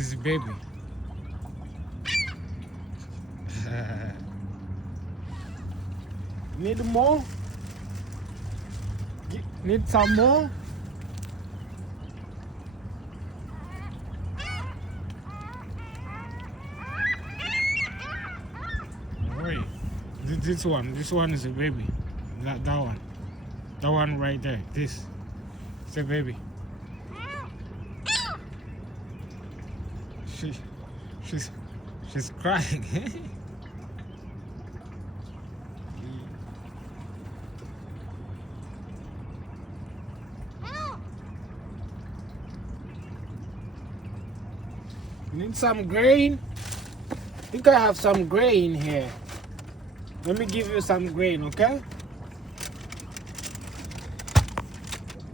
She's a baby. Need more? Need some more? Wait, this one is a baby. That one right there. This, it's a baby. She's crying. Need some grain? I think I have some grain here. Let me give you some grain, okay?